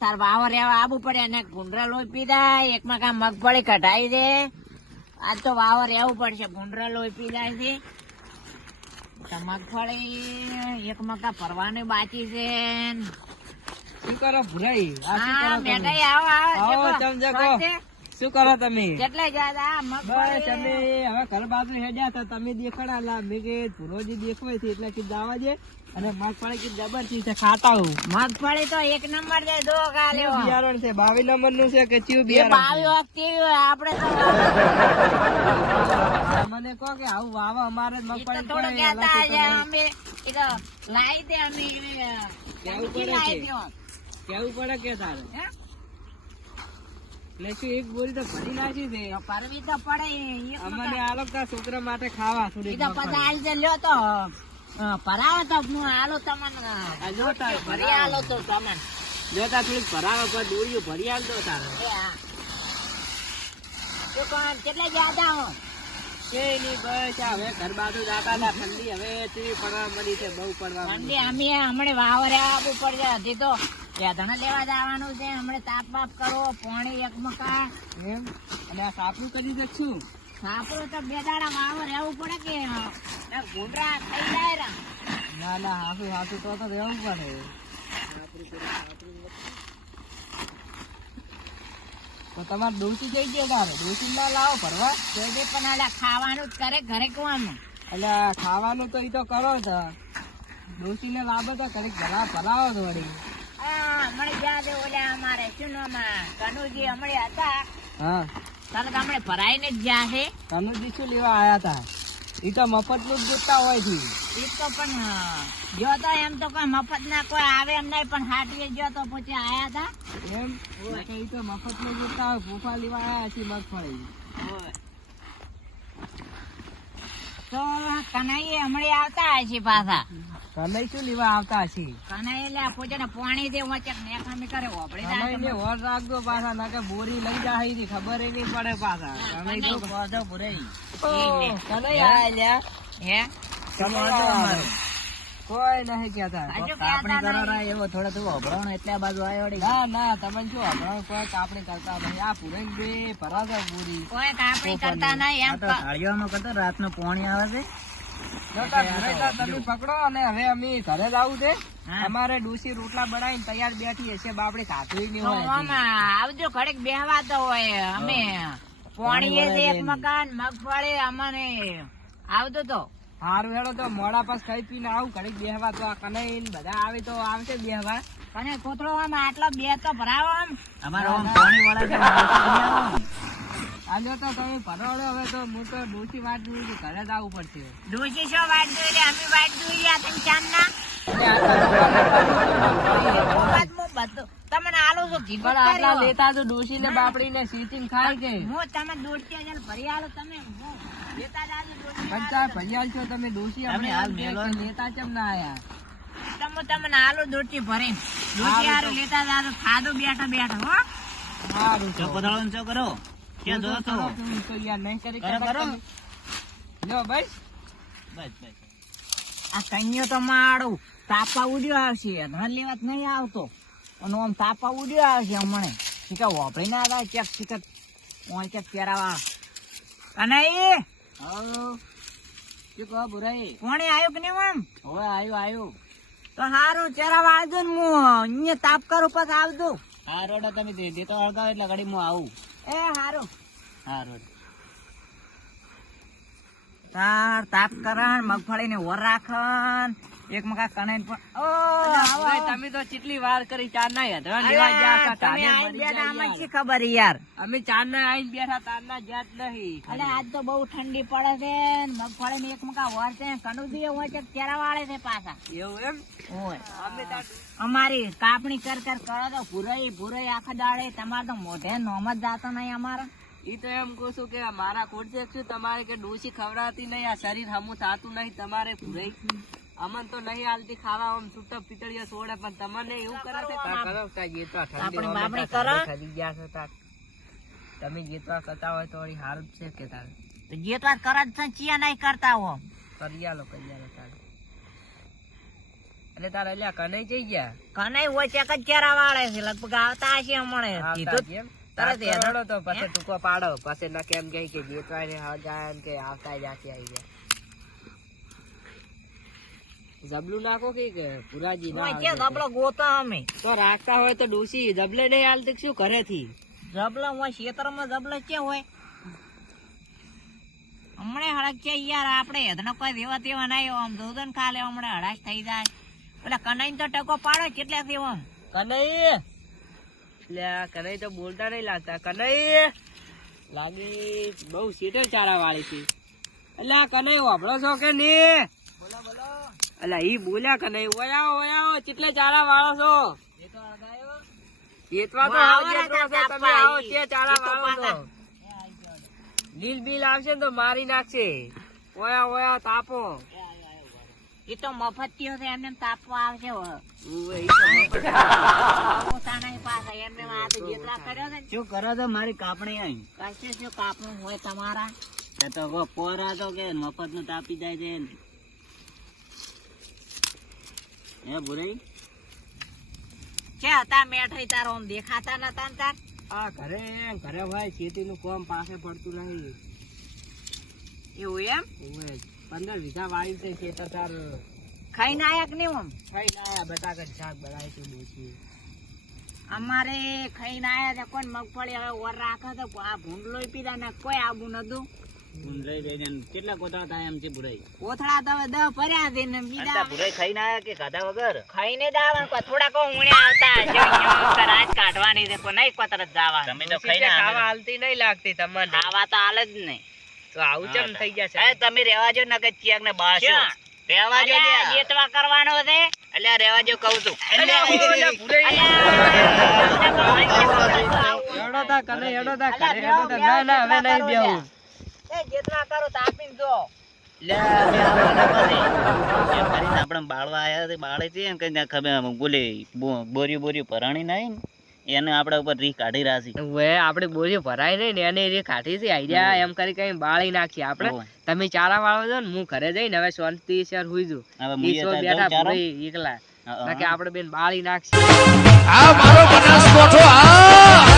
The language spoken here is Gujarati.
તાર વાવર રહેવા આબુ પડે અને ભૂંડરા લોહી પીધા એકમાં કામ મગફળી કઢાઈ દે. આજ તો વાવર રહેવું પડશે. ભૂંડરા લોહી પીધા છે. મગફળી એક મકા ભરવાની બાકી છે. શું કરો ભુરાઈ? આવો આવો આવો, જગો. ચમ જગો. શાંતિ? શું કરો તમે? કેટલે બસ મગફળી હવે ઘર બાજુ હેડ્યા હતા. તમે દેખાડા મેં કે ધુરોજી દેખવાય છે એટલે કે જવા દે. અને મગફળી કે જબરજી છે ખાતા હું મગફળી તો એક નંબર છે દો કાલે બિયારણ છે? બાવી નંબરનું છે કે ચિયું બિયારણ બાવી? વખત આપણે મને કહો કે આવું વાવા અમારે મગફળી થોડું કહેતા અમે લાઈ દે અમે કેવું પડે લાઈ કેવું પડે કે તારે? એટલે એક બોરી તો ભરી નાખી છે પરવી તો પડે અમને મકા. આ છોકરા માટે ખાવા થોડી તો પછી આલ જે લ્યો તો ભરાવો તો હું આલો તમને. જો તાર ભરી આલો તો તમને જોતા થોડીક ભરાવા પર દોરીઓ ભરી આલતો તારે. એ તો કોણ? કેટલે જ્યાદા હો? કે બસ હવે ઘર બાજુ જાતા હતા ઠંડી હવે પડવા મળી છે બહુ પડવા ઠંડી અમે હમણે વાવરે આવવું પડશે હજી તો ધણ લેવા જવાનું છે હમણે તાપ બાપ કરો પાણી એક મકા એમ? અને આ સાપરું કરી શકશું સાપરું તો બે દાડા વાવ રહેવું પડે કે ગુમરા થઈ જાય ના ના હાસુ હાસુ તો તો રહેવું પડે. તો તમારે ડોસી જઈ ગયા તારે. ડોસી ના લાવો ભરવા. તો પણ આલા ખાવાનું જ કરે ઘરે કોમ એટલે ખાવાનું તો એ તો કરો છો ડોસી ને લાવો તો ઘરે ભરાવો તો વળી હમણે ગયા છે ઓલા અમારે શું નામ કનુજી હમણે હતા. હા. તારે તો ભરાઈને જ ગયા છે કનુજી શું લેવા આયા તા? ઈ તો મફતનું જ જોતા હોય છે. ઈ તો પણ અ, તો એમ તો કોઈ મફત ના કોઈ આવે એમ નહીં પણ હાટીએ ગયો તો પછી આયા હતા એમ? એ ઈ તો મફતનું જોતા હોય ફૂફા લેવા આયા છે મગફળી. તો કનાઈએ હમણાં આવતા હશે પાછા. કનઈ શું લેવા આવતા છે કનાઈ એટલે પોતાને પાણી દે વચક નેખામી કરે હોભળી જાય કનઈ ને વર રાખજો પાછા ના કે બોરી લઈ જાય ની ખબર એ નહીં પડે પાછા. કનઈ તો પાછો ભરાઈ કનઈ આ લ્યા હે? કનઈ અમારો. કોઈ નહીં કહેતા. કહેતા નહીં. એવો થોડો થોડો ને એટલે બાજુ આવ્યો ના ના તમે શું અભરાણ કોઈ કાપણી કરતા નહીં. આ પુરેન બે ભરાતો પૂરી કોઈ કાપણી કરતા નહીં એમ થાળીઓમાં કરતા રાતનો પાણી આવે છે. તમે પકડો અને હવે અમે ઘરે જ આવું છે અમારે ડૂસી રોટલા બનાવીને તૈયાર બેઠી હશે બાપડી ખાતું નહીં હોય આવજો બેહવા તો હોય. અમે પોણીએ છે એક મકાન મગફળી અમને આવતો તો. હારું હેડો તો મોડા પાસ ખાઈ પીને આવું ઘડીક બેહવા તો આ બધા આવે તો આવશે બેહવા. કને કોથળો આમ આટલો બે તો ભરાવો આમ. આજો તો તમે ભરોડો હવે તો હું તો ડોસી વાત જોઈ છું ઘરે જ આવવું પડશે. ડોશી શું વાટ જોઈ લે અમે વાત જોઈ રહ્યા તમે ચામ વાત હું તમને આલું છું કીધું આટલા લેતા તો ડોસી ને બાપડી ને સીટિંગ ખાય કે? હું તમે દોઢસો હજાર ભરી આલો તમે લેતા જાજો દોઢસો પંચા છો તમે ડોસી તમે અમને હાલ મેલો લેતા કેમ ના આયા? તમે તમને આલુ દોઢી ભરી દોઢી હારું લેતા જાજો ખાધું બેઠા બેઠા હો. સારું તો. કરો. કરો તો યાર નહીં કરી કરો. લ્યો આ કન્યો તો મારું. તાપા ઉડ્યો આવશે. ધન લેવા નહીં આવતો. અને આમ તાપા ઉડ્યો આવશે હમણે. શીખા વાપરી ના આવે ચેક શીખા ઓય ચેક પહેરાવા અને એ? શું કહો બુરાઈ કોણે આવ્યો કે નહીં આમ હવે આવ્યું આવ્યું તો સારું ચેરાવા આવજો ને હું. અહીંયા તાપ કરું પછી આવજો. હા રોડ તમે દે દે તો અળગાવ એટલે ઘડી હું આવું. એ હારો. હા રોડ. તાર તાપ કરણ મગફળી ને ઓર રાખન એક મકા કણાઈ પણ ઓ. તમે તો કેટલી વાર કરી ચાર ના હેધવા લેવા ગયા હતા, તમે તાને બેઠા જાય શી ખબર યાર? અમે ચાર ના આઈ બેઠા તાર ના જાત નહીં. અલે આજ તો બહુ ઠંડી પડે છે મગફળી ને એક મકા વર છે કનુજી હોય છે કેરા વાળે છે પાછા. એવું એમ? હોય. અમે અમારી કાપણી કર કર કરો તો ભૂરાઈ ભૂરાઈ આખા દાડે. તમારે તો મોઢે નોમ જ જાતો નહીં અમારા. ઈ તો એમ કહું છું કે મારા ખોટ છે તમારે કે ડોસી ખવડાવતી નહીં આ શરીર હમું થાતું નહીં તમારે ભૂરાઈ અમન તો નહીં હાલતી ખાવા આમ છૂટો પીતળીઓ સોડે પણ તમને એવું કરે છે આપણી બાપણી કરો. તમે જીતવા કરતા હોય તો વળી હારું છે કે તારે. તો જે તો જ છે ચિયા નહીં કરતા હો. કરિયાલો કરિયાલો કરી તારે. એટલે તારે એટલે કનઈ જઈ ગયા? કનઈ હોય ચેક જ ચારા વાળે છે લગભગ આવતા હશે હમણાં. કીધું તરત એનો- તો પછી ટૂંકો પાડો. પછી ના કેમ કે જેતવાય ને જાય એમ કે આવતા જાતી આવી ગયા. જબલું નાખો કે પુરાજી ના હોય કે આવે જબલો ગોતા અમે? તો રાખતા હોય તો ડોસી જબલે નહીં હાલતી શું ઘરેથી થી? જબલો હોય ખેતરમાં જબલો ક્યાં હોય? હમણાં હડક યાર આપણે હેદનો કોઈ દેવા તેવા ના આવ્યો આમ ને ખાલે હમણાં હડાશ થઈ જાય. પેલા કનાઈ તો ટકો પાડો કેટલા થયો આમ. એટલે આ કનઈ તો બોલતા નહીં લાગતા. કનૈ લાગી બહુ સીટર ચારા વાળી છે. એટલે આ કનૈ વાપરો છો કે નહીં. એટલે ઈ બોલ્યા કનઈ ઓયાઓ ઓયાઓ ચેટલે ચારા વાળો છો? ખેતવા તો હું આવો આવો જેટલો ને છો, તાપા તમે આવો. તે ચારા વાળો છો? લીલ બિલ આવશે તો મારી નાખશે. ઓયા ઓયા તાપો. એ તો મફતિયો છે એમને તાપવા આવશે શું કરો છો? મારી કાપણી અહીં. કશે શું કાપવું હોય તમારા? તો પોરા તો કે મફતનું તાપી જાય છે ને. હે બુરાઈ કે હતા? મેઠઈ તારો આમ દેખાતા નતા ને તાર? આ ઘરે ઘરે ભાઈ ખેતી નું કામ પાસે પડતું નહીં. એવું એમ? પંદર વીઘા વાળી છે ખેતર તાર. ખાઈને આયા કે નહીં આમ? ખાઈ લાયા બટાકા શાક બનાવી તું ડોશી અમારે ખાઈને આયા છે કોઈ મગફળી હવે ઓર રાખે તો આ ભૂંડલો પીધા ને કોઈ આબુ નતું ઊંધરાઈ જઈને ને કેટલા કોટા થાય એમ છે ભુરાઈ કોથળા તો દહ ભર્યા છે ને બીજા ભુરાઈ ખાઈને આયા કે ખાધા વગર? ખાઈને જ આવે ને થોડાક ઊણે આવતા હશે અહીંયા કાઢવાની છે કોઈ નહીં કોતરત જવા તમે તો ખાઈને ખાવા હાલતી નહીં લાગતી તમને. ખાવા તો હાલ જ નહીં. તો આવું ચમ થઈ જશે અરે તમે રેવા જો નકે ચિયાક ને બાસો ક્યાં? રેવા જો જેતવા કરવાનો છે. એટલે રેવા જો કહું છું. અલ્યા, ઓલા હેડો તા કને હેડો તા ઘરે હેડો તા. ના ના હવે નહીં બેહું. એ જેતવા કરો તો જો. લ્યા, બે હાથ વાળા પાસે. એમ કરીને આપણે બાળવા આયા તે બાળે છે એમ કઈ ખબર બોલે બોર્યું બોર્યું ભરાણી નહીં એને આપણા ઉપર રીહ કાઢી રાશી હવે આપણે બોરીઓ ભરાય નહીં ને એને એ કાઢી છે આઈડિયા એમ કરી કઈ બાળી નાખી આપણે. તમે ચારા વાળો છો ને હું ઘરે જઈને હવે શાંતિ શેર હુઈ જુ બેઠા જવું એકલા. બાકી આપણે બેન બાળી નાખશે. આ મારો બનાસકોઠો આ